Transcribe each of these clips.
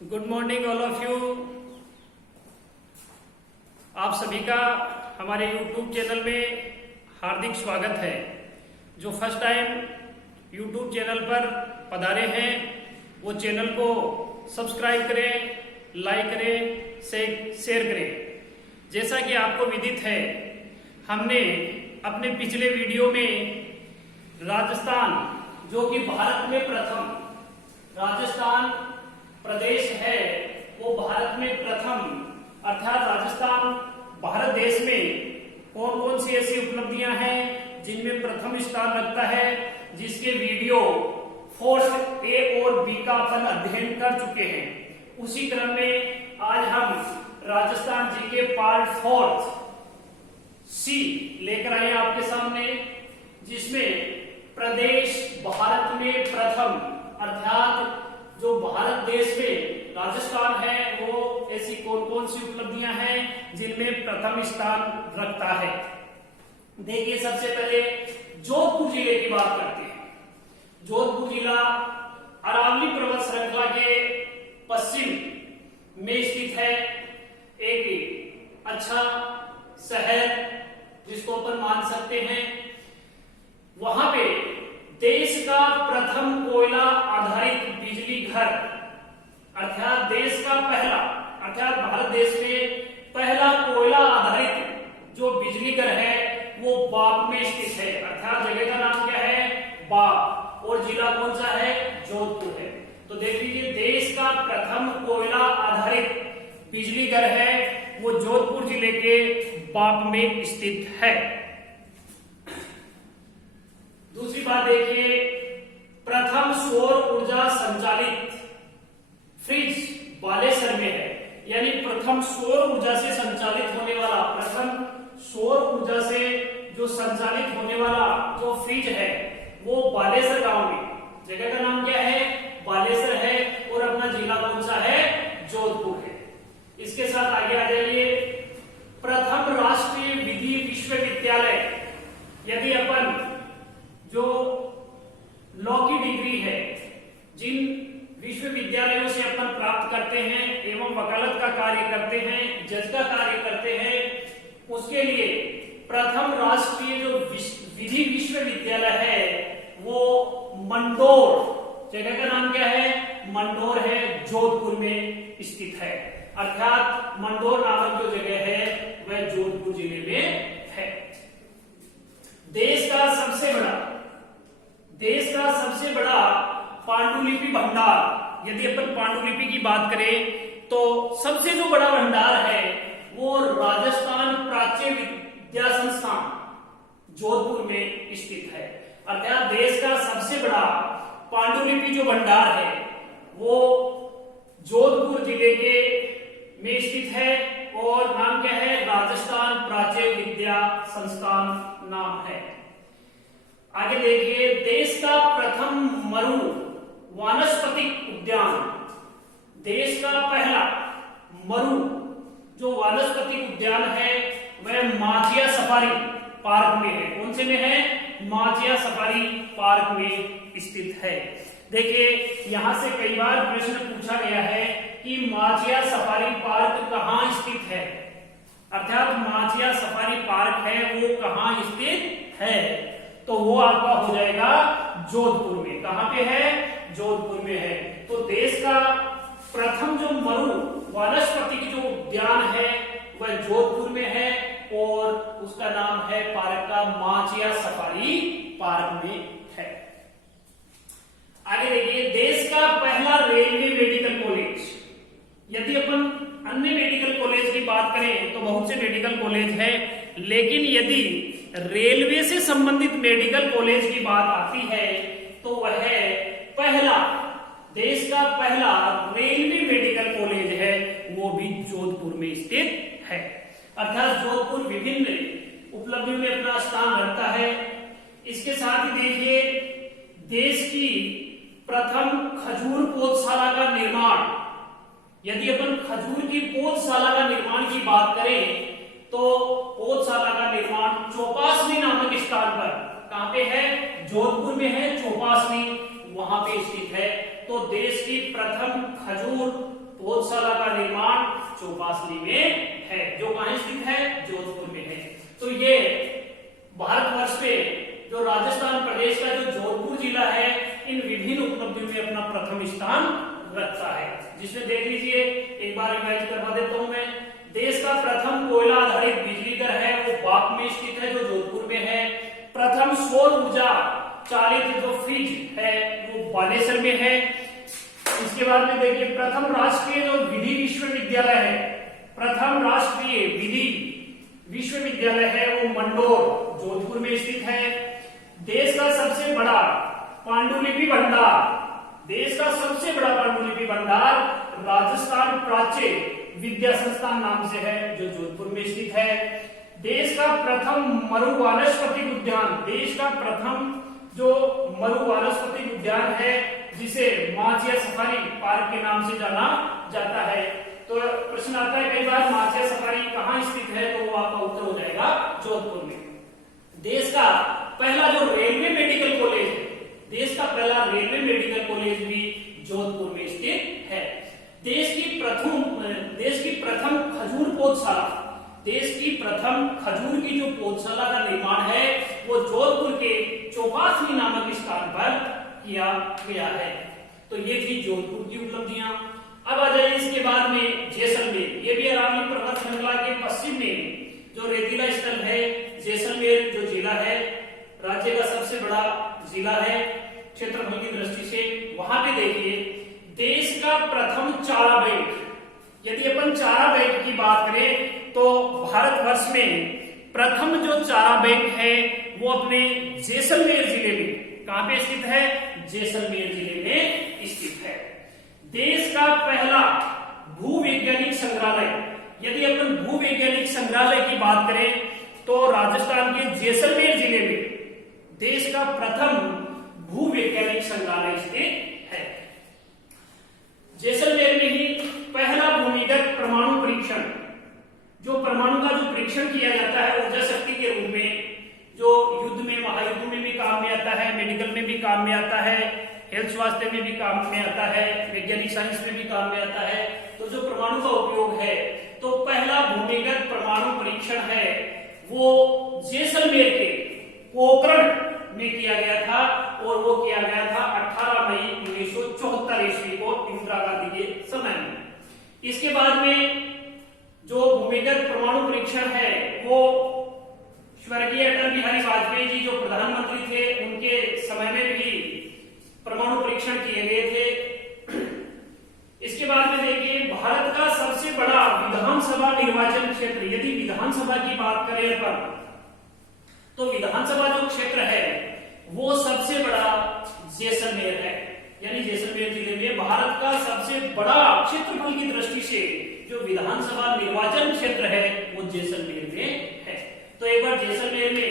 Good morning all of you. आप सभी का हमारे YouTube चैनल में हार्दिक स्वागत है। जो फर्स्ट टाइम YouTube चैनल पर पधारे हैं वो चैनल को सब्सक्राइब करें, लाइक करें, शेयर करें। जैसा कि आपको विदित है, हमने अपने पिछले वीडियो में राजस्थान, जो कि भारत में प्रथम राजस्थान प्रदेश है, वो भारत में प्रथम अर्थात राजस्थान भारत देश में कौन कौन सी ऐसी उपलब्धियां हैं जिनमें प्रथम स्थान लगता है, जिसके वीडियो फोर्थ ए और बी का अपन अध्ययन कर चुके हैं। उसी क्रम में आज हम राजस्थान जी के पार्ट फोर्थ सी लेकर आए आपके सामने, जिसमें प्रदेश भारत में प्रथम अर्थात जो भारत देश में राजस्थान है वो ऐसी कौन कौन सी उपलब्धियां हैं जिनमें प्रथम स्थान रखता है। देखिए, सबसे पहले जोधपुर जिले की बात करते हैं। जोधपुर जिला अरावली पर्वत श्रृंखला के पश्चिम में स्थित है। एक अच्छा शहर जिसको अपन मान सकते हैं। वहां पे देश का प्रथम कोयला आधारित बिजली घर अर्थात देश का पहला अर्थात भारत देश में पहला कोयला आधारित जो बिजली घर है वो बाप में स्थित है। अर्थात जगह का नाम क्या है? बाप। और जिला कौन सा है? जोधपुर है। तो देख लीजिए, देश का प्रथम कोयला आधारित बिजली घर है वो जोधपुर जिले के बाप में स्थित है। दूसरी बात देखिए, प्रथम सौर ऊर्जा संचालित फ्रिज बालेसर में है। यानी प्रथम सौर ऊर्जा से संचालित होने वाला प्रथम सौर ऊर्जा से जो संचालित होने वाला जो फ्रिज है वो बालेसर गांव में, जगह का नाम क्या है? बालेसर है। और अपना जिला कौन सा है? जोधपुर है। इसके साथ आगे आ जाइए, प्रथम राष्ट्रीय विधि विश्वविद्यालय। यदि अपन जो लॉ की डिग्री है, जिन विश्वविद्यालयों से अपन प्राप्त करते हैं एवं वकालत का कार्य करते हैं, जज का कार्य करते हैं, उसके लिए प्रथम राष्ट्रीय जो विधि विश्वविद्यालय है वो मंडोर, जगह का नाम क्या है? मंडोर है, जोधपुर में स्थित है। अर्थात मंडोर नामक जो जगह है वह जोधपुर जिले में है। देश का सबसे बड़ा पांडुलिपि भंडार, यदि अपन पांडुलिपि की बात करें तो सबसे जो बड़ा भंडार है वो राजस्थान प्राच्य विद्या संस्थान जोधपुर में स्थित है। अर्थात देश का सबसे बड़ा पांडुलिपि जो भंडार है वो जोधपुर जिले के में स्थित है और नाम क्या है? राजस्थान प्राच्य विद्या संस्थान नाम है। आगे देखिए, देश का प्रथम मरु वानस्पतिक उद्यान, देश का पहला मरु जो वानस्पतिक उद्यान है वह माचिया सफारी पार्क में है। कौन से में है? माचिया सफारी पार्क में स्थित है। देखिए, यहां से कई बार प्रश्न पूछा गया है कि माचिया सफारी पार्क कहां स्थित है। अर्थात माचिया सफारी पार्क है वो कहां स्थित है? तो वो आपका हो जाएगा जोधपुर में। कहां पे है? जोधपुर में है। तो देश का प्रथम जो मरु वानस्पतिक जो उद्यान है वह जोधपुर में है और उसका नाम है पार्क का माचिया सफारी पार्क में है। आगे देखिए, देश का पहला रेलवे मेडिकल कॉलेज। यदि अपन अन्य मेडिकल कॉलेज की बात करें तो बहुत से मेडिकल कॉलेज है, लेकिन यदि रेलवे से संबंधित मेडिकल कॉलेज की बात आती है तो वह पहला देश का पहला रेलवे मेडिकल कॉलेज है वो भी जोधपुर में स्थित है। अर्थात जोधपुर विभिन्न उपलब्धियों में अपना स्थान रखता है। इसके साथ ही देखिए, देश की प्रथम खजूर पौधशाला का निर्माण। यदि अपन खजूर की पौधशाला का निर्माण की बात करें तो पौधशाला का निर्माण चौपासनी नामक स्थान पर, कहां पे है? जोधपुर में है, चौपासनी वहां पे स्थित है। तो देश की प्रथम खजूर पौधशाला का निर्माण चौपासली में है, जो कहां स्थित है, जोधपुर में है। तो ये भारतवर्ष में जो राजस्थान प्रदेश का जो जोधपुर जिला है इन विभिन्न उपलब्धियों में अपना प्रथम स्थान रखता है, जिसमें देख लीजिए, एक बार रिवाइज करवा देता हूं मैं। देश का प्रथम कोयला आधारित बिजली घर है वो बाग में स्थित है, जो जोधपुर में है। प्रथम सौर ऊर्जा चालित जो फ्रिज है वो बालेश्वर में है। इसके बाद में देखिए, प्रथम राष्ट्रीय जो विधि विश्वविद्यालय है, प्रथम राष्ट्रीय विधि विश्वविद्यालय है वो मंडोर जोधपुर में स्थित है। देश का सबसे बड़ा पांडुलिपि भंडार, देश का सबसे बड़ा पांडुलिपि भंडार राजस्थान प्राच्य विद्या संस्थान नाम से है, जो जोधपुर में स्थित है। देश का प्रथम मरु वानस्पतिक उद्यान, देश का प्रथम जो मरु वानस्पतिक उद्यान है जिसे माचिया सफारी पार्क के नाम से जाना जाता है। तो प्रश्न आता है कई बार, माचिया सफारी कहां स्थित है, तो वो आपका उत्तर हो जाएगा जोधपुर में। देश का पहला जो रेलवे मेडिकल कॉलेज है, देश का पहला रेलवे मेडिकल कॉलेज भी जोधपुर में स्थित है। देश की प्रथम खजूर पौधशाला, देश की प्रथम खजूर की जो पौधशाला का निर्माण है वो जोधपुर के चौपासली नामक स्थान पर किया गया है। तो ये थी जोधपुर की उपलब्धियां। अब आ जाइए इसके बाद में जैसलमेर। ये भी अरावली पर्वत श्रृंखला के पश्चिम में जो रेतीला स्थल है, जैसलमेर जो जिला है राज्य का सबसे बड़ा जिला है क्षेत्रफल की दृष्टि से। वहां पे देखिए, देश का प्रथम चारा बैंक, यदि अपन चारा बैंक की बात करें तो भारतवर्ष में प्रथम जो चारा बैंक है वो अपने जैसलमेर जिले में, कहां पे स्थित है, जैसलमेर जिले में स्थित है। देश का पहला भूवैज्ञानिक संग्रहालय, यदि अपन भूवैज्ञानिक संग्रहालय की बात करें तो राजस्थान के जैसलमेर जिले में देश का प्रथम भूवैज्ञानिक संग्रहालय स्थित है। जैसलमेर में ही पहला भूमिगत परमाणु परीक्षण, जो परमाणु का जो परीक्षण किया जाता है ऊर्जा शक्ति के रूप में, जो युद्ध में, महायुद्ध में भी काम में आता है, मेडिकल में भी काम में आता है, हेल्थ स्वास्थ्य में भी काम में आता है, वैज्ञानिक साइंस में भी काम में आता है। तो जो परमाणु का उपयोग है, तो पहला भूमिगत परमाणु परीक्षण है वो जैसलमेर के पोखरण में किया गया था, और वो किया गया था 18 मई 1974 ईस्वी को इंदिरा गांधी के समय में। इसके बाद में जो भूमिगत परमाणु परीक्षण है वो स्वर्गीय अटल बिहारी वाजपेयी जी जो प्रधानमंत्री थे उनके समय में भी परमाणु परीक्षण किए गए थे। इसके बाद में देखिए, भारत का सबसे बड़ा विधानसभा निर्वाचन क्षेत्र, यदि विधानसभा की बात करें अपन, तो विधानसभा जो क्षेत्र है वो सबसे बड़ा जैसलमेर है। यानी जैसलमेर जिले में भारत का सबसे बड़ा क्षेत्रफल की दृष्टि से जो विधानसभा निर्वाचन क्षेत्र है वो जैसलमेर में है। तो एक बार जैसलमेर में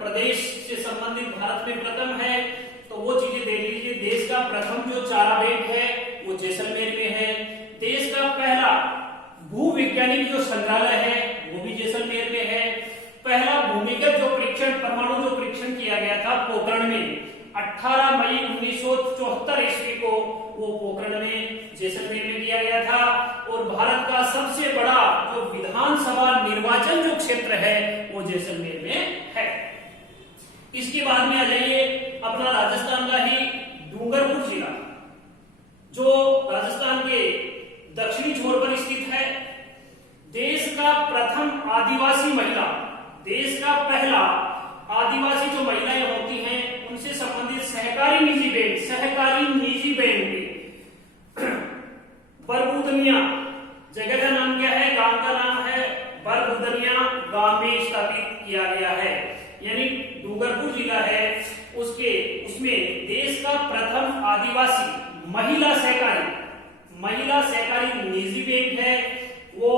प्रदेश से संबंधित भारत में प्रथम है, तो वो चीजें देख लीजिए। देश का प्रथम जो चारा बैंक है वो जैसलमेर में है। देश का पहला भूवैज्ञानिक जो संग्रहालय है वो भी जैसलमेर में है। पहला भूमिगत जो परीक्षण, परमाणु जो परीक्षण किया गया था पोखरण में 18 मई 1974 ईस्वी को, वो पोखरण में जैसलमेर में किया गया था। और भारत का सबसे बड़ा जो विधानसभा निर्वाचन जो क्षेत्र है वो जैसलमेर में है। इसके बाद में आ जाइए अपना राजस्थान का ही डूंगरपुर जिला, जो राजस्थान के दक्षिणी छोर पर स्थित है। देश का प्रथम आदिवासी महिला, देश का पहला आदिवासी जो महिलाएं होती हैं उनसे संबंधित सहकारी निजी बैंक बरबुदनिया, जगह का नाम क्या है, गांव का नाम है बरबुदनिया, गांव में स्थापित किया गया है। यानी डूंगरपुर जिला है उसमें देश का प्रथम आदिवासी महिला सहकारी निजी बैंक है वो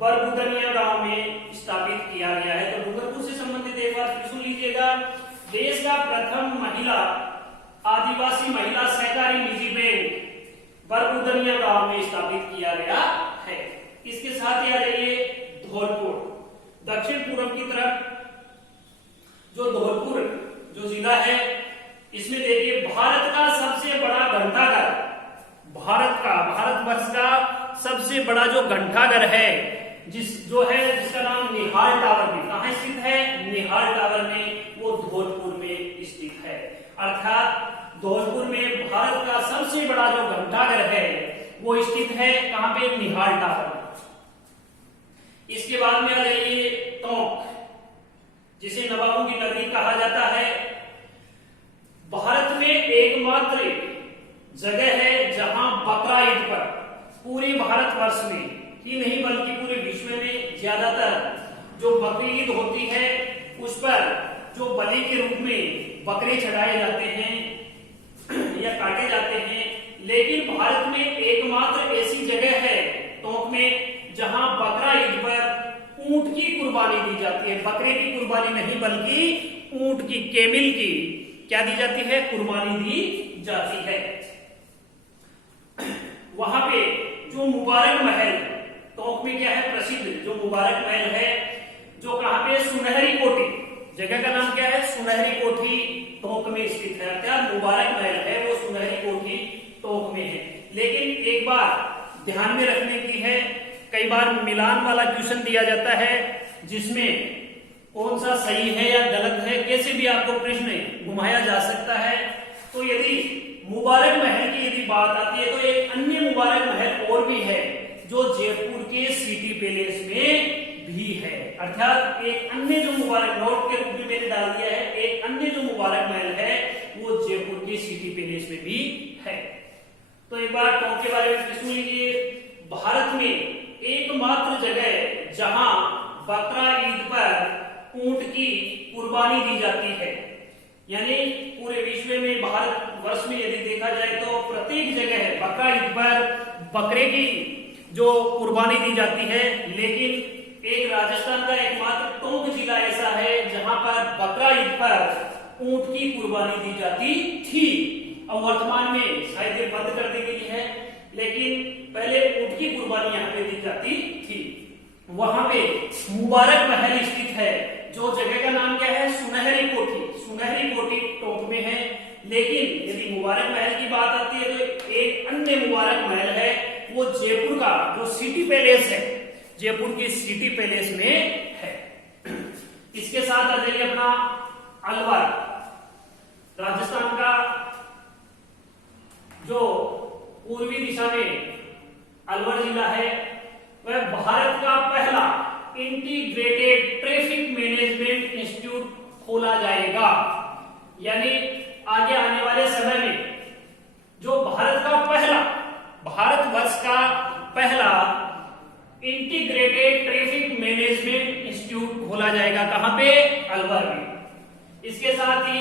बरबुदनिया गांव में स्थापित किया गया है। तो डूंगरपुर से संबंधित एक बार फिर सुन लीजिएगा, देश का प्रथम आदिवासी महिला सहकारी निजी बैंक बरबुदनिया गांव में स्थापित किया गया है। इसके साथ ही आ जाइए धौलपुर, दक्षिण पूर्व की तरफ जो धौलपुर जो जिला है, इसमें देखिए भारत का सबसे बड़ा भारतवर्ष का सबसे बड़ा जो घंटाघर है जिसका नाम निहाल टावर में कहाँ स्थित है, निहाल टावर में, वो धौलपुर में स्थित है। अर्थात धौलपुर में भारत का सबसे बड़ा जो घंटाघर है वो स्थित है कहाँ पे, निहाल टावर में। इसके बाद में आ जाइए टोंक, जिसे नवाबों की नगरी कहा जाता है। भारत में एकमात्र जगह है जहां बकरा ईद पर पूरे भारतवर्ष में ही नहीं बल्कि पूरे विश्व में ज्यादातर जो बकरी ईद होती है उस पर जो बलि के रूप में बकरे चढ़ाए जाते हैं या काटे जाते हैं, लेकिन भारत में एकमात्र ऐसी जगह है टोंक में जहां बकरा ईद पर ऊंट की कुर्बानी दी जाती है। बकरे की कुर्बानी नहीं बल्कि ऊंट की, केमिल की क्या दी जाती है, कुर्बानी दी जाती है। वहां पे जो मुबारक महल टोंक में क्या है प्रसिद्ध, जो मुबारक महल है जो कहां पे, सुनहरी कोठी, जगह का नाम क्या है, सुनहरी कोठी टोंक में स्थित है। क्या मुबारक महल है वो सुनहरी कोठी टोंक में है। लेकिन एक बात ध्यान में रखने की है, कई बार मिलान वाला क्वेश्चन दिया जाता है जिसमें कौन सा सही है या गलत है, कैसे भी आपको प्रश्न घुमाया जा सकता है। तो यदि मुबारक महल की यदि बात आती है तो एक अन्य मुबारक महल और भी है जो जयपुर के सिटी पैलेस में भी है। अर्थात एक अन्य जो मुबारक, नोट के रूप में मैंने डाल दिया है, एक अन्य जो मुबारक महल है वो जयपुर के सिटी पैलेस में भी है। तो एक बार टोंक के बारे में सुन लीजिए। भारत में एकमात्र जगह जहां बकरा ईद पर ऊंट की कुर्बानी दी जाती है, यानी पूरे विश्व में भारत वर्ष में यदि देखा जाए तो प्रत्येक जगह बकरा ईद पर बकरे की जो कुर्बानी दी जाती है, लेकिन एक राजस्थान का एकमात्र टोंक जिला ऐसा है जहां पर बकरा ईद पर ऊंट की कुर्बानी दी जाती थी। अब वर्तमान में शायद ये बंद कर दी गई है, लेकिन पहले ऊंट की कुर्बानी यहाँ पे दी जाती थी। वहां पे मुबारक महल स्थित है, जो जगह का नाम क्या है, सुनहरी कोठी। सुनहरी कोठी टोंक में है। लेकिन यदि मुबारक महल की बात आती है तो एक अन्य मुबारक महल है वो जयपुर का जो सिटी पैलेस है, जयपुर की सिटी पैलेस में है। इसके साथ आ जाइए अपना अलवर, राजस्थान का जो पूर्वी दिशा में अलवर जिला है, वह भारत का पहला इंटीग्रेटेड ट्रैफिक मैनेजमेंट इंस्टीट्यूट खोला जाएगा। यानी आगे आने वाले समय में जो भारतवर्ष का पहला इंटीग्रेटेड ट्रैफिक मैनेजमेंट इंस्टीट्यूट खोला जाएगा। कहां पे, अलवर में। इसके साथ ही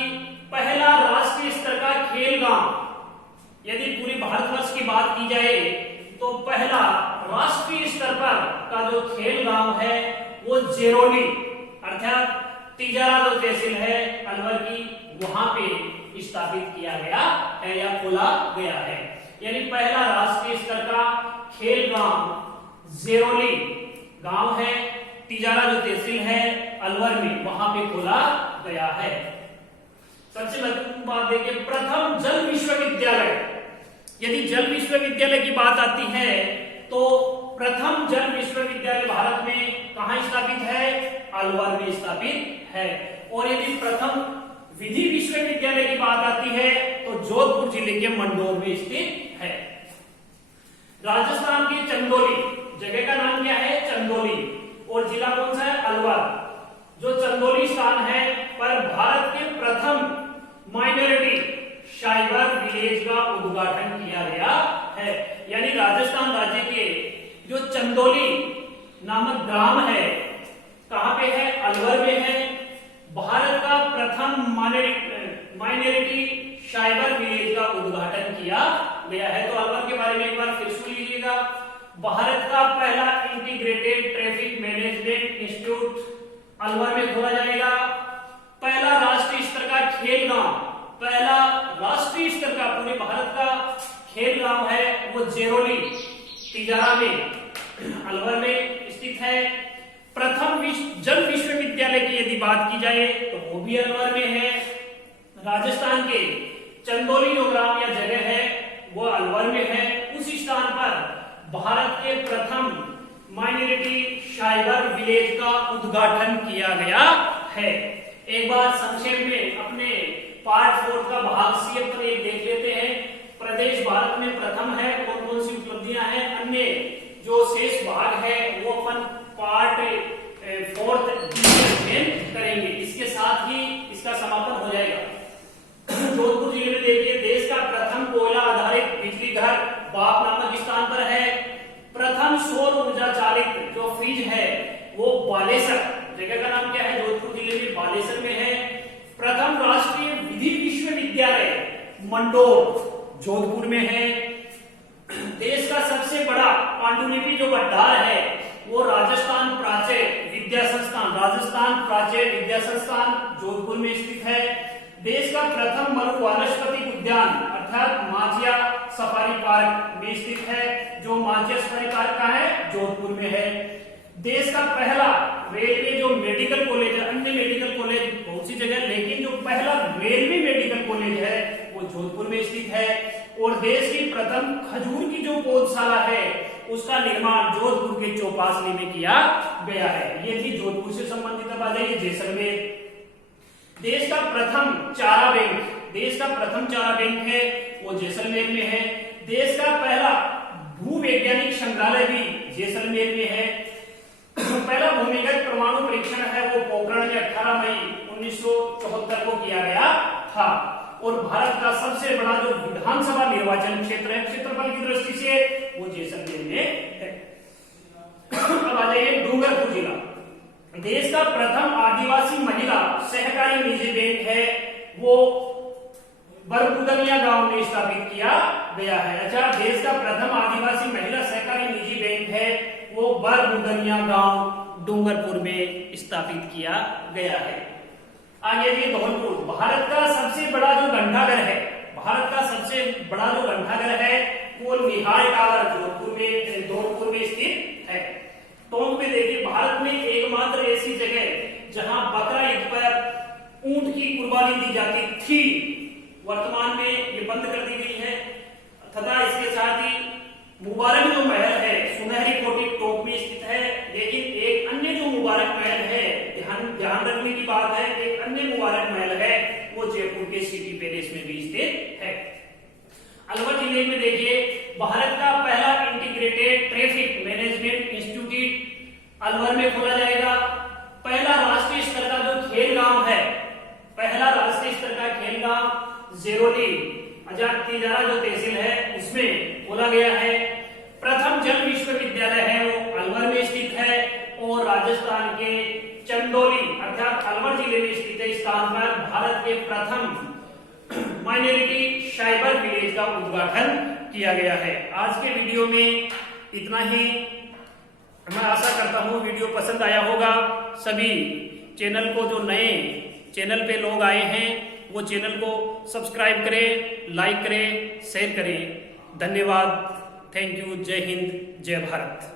पहला राष्ट्रीय स्तर का खेल गांव, यदि पूरी भारतवर्ष की बात की जाए तो पहला राष्ट्रीय स्तर पर का जो खेल गांव है वो जेरोली, अर्थात तिजारा जो तहसील है अलवर की, वहां पे स्थापित किया गया है या खोला गया है। यानी पहला राष्ट्रीय स्तर का खेल गांव जेरोली गांव है, तिजारा जो तहसील है अलवर में, वहां पे खोला गया है। सबसे महत्वपूर्ण बात देखिए, प्रथम जल विश्वविद्यालय। यदि जल विश्वविद्यालय की बात आती है तो प्रथम जल विश्वविद्यालय भारत में कहां स्थापित है, अलवर में स्थापित है। और यदि प्रथम विधि विश्वविद्यालय की बात आती है तो जोधपुर जिले के मंडोर में स्थित है। राजस्थान की चंदौली, जगह का नाम क्या है, चंदौली, और जिला कौन सा है, अलवर। जो चंदौली स्थान है पर भारत के प्रथम माइनॉरिटी शाइवर विलेज का उद्घाटन किया गया है। यानी राजस्थान राज्य के जो चंदौली नामक ग्राम है, कहां पे है, अलवर में है। भारत का प्रथम माइनॉरिटी शाइवर विलेज का उद्घाटन किया गया है। तो अलवर के बारे में एक बार फिर सुन लीजिएगा। भारत का पहला integrated traffic management institute Alwar में खोला जाएगा। पहला राष्ट्रीय स्तर का खेल गांव, पहला राष्ट्रीय स्तर का पूरे भारत का खेल गांव है वो जेरोली, तिजारा में, अलवर में स्थित है। प्रथम जल विश्वविद्यालय की यदि बात की जाए तो वो भी अलवर में है। राजस्थान के चंदौली जो ग्राम या जगह है वो अलवर में है। उस स्थान पर भारत के प्रथम माइनॉरिटी साइबर विलेज का उद्घाटन किया गया है। एक बार संक्षेप में अपने पार्ट 4 का भाग सी पर एक देख लेते हैं। प्रदेश भारत में प्रथम है, कौन कौन सी उपलब्धियां हैं, अन्य जो शेष भाग है वो अपन पार्ट 4 में करेंगे। इसके साथ ही इसका समापन हो जाएगा। जोधपुर जिले में देखिए, देश का प्रथम कोयला आधारित बिजली घर बाप नामक स्थान पर है। प्रथम सौर ऊर्जा चालित जो फ्रिज है वो बालेसर, जगह का नाम क्या है, जोधपुर जिले में बालेसर में है। प्रथम राष्ट्रीय विधि विश्वविद्यालय मंडोर जोधपुर में है। देश का सबसे बड़ा पांडुलिपि जो भंडार है वो राजस्थान प्राच्य विद्या संस्थान जोधपुर में स्थित है। देश का प्रथम मरु वानस्पतिक उद्यान अर्थात माचिया सफारी पार्क में स्थित है, जो माचिया सफारी पार्क का है, जोधपुर में है। देश का पहला रेलवे जो मेडिकल कॉलेज है, अन्य मेडिकल कॉलेज बहुत सी जगह, लेकिन जो पहला रेलवे मेडिकल कॉलेज है वो जोधपुर में स्थित है। और देश की प्रथम खजूर की जो पौधशाला है उसका निर्माण जोधपुर के चौपासली में किया गया है। ये थी जोधपुर से संबंधित। अब आ जाइए जैसलमेर। देश का प्रथम चारा बैंक है वो जैसलमेर में है। देश का पहला भूवैज्ञानिक संग्रहालय भी जैसलमेर में है। पहला भूमिगत परमाणु परीक्षण है वो पोखरण में 18 मई 1974 को किया गया था। और भारत का सबसे बड़ा जो विधानसभा निर्वाचन क्षेत्र है क्षेत्रफल की दृष्टि से वो जैसलमेर में है। अब आ जाइए डूंगरपुर जिला। देश का प्रथम आदिवासी महिला सहकारी निजी बैंक है वो बरगुदनिया गांव में स्थापित किया गया है। अच्छा, देश का प्रथम आदिवासी महिला सहकारी निजी बैंक है वो बरगुदनिया गांव डूंगरपुर में स्थापित किया गया है। आगे भी धौलपुर। भारत का सबसे बड़ा जो घंटाघर है वो निहाय टावर धौलपुर में स्थित है। टोंक में देखिए, भारत में एकमात्र ऐसी जगह जहां बकरा ईद पर ऊंट की कुर्बानी दी जाती थी, वर्तमान में ये बंद कर दी गई है। तथा इसके साथ ही मुबारक जो महल है सुनहरी कोठी टोंक में स्थित है। लेकिन एक अन्य जो मुबारक महल है, ध्यान रखने की बात है, एक अन्य मुबारक महल है वो जयपुर के सिटी पैलेस में भी स्थित है। अलवर जिले में देखिए, भारत का पहला integrated traffic management institute Alwar में खोला जाएगा। पहला राष्ट्रीय स्तर का जो खेल गांव जेरोली आजाद तिजारा जो तहसील है उसमें खोला गया है। प्रथम जल विश्वविद्यालय है वो अलवर में स्थित है। और राजस्थान के चंदौली अर्थात अलवर जिले में स्थित स्थान पर भारत के प्रथम माइनॉरिटी साइबर विलेज का उद्घाटन किया गया है। आज के वीडियो में इतना ही। मैं आशा करता हूं वीडियो पसंद आया होगा। सभी चैनल को, जो नए चैनल पे लोग आए हैं वो चैनल को सब्सक्राइब करें, लाइक करें, शेयर करें। धन्यवाद। Thank you. जय हिंद, जय भारत।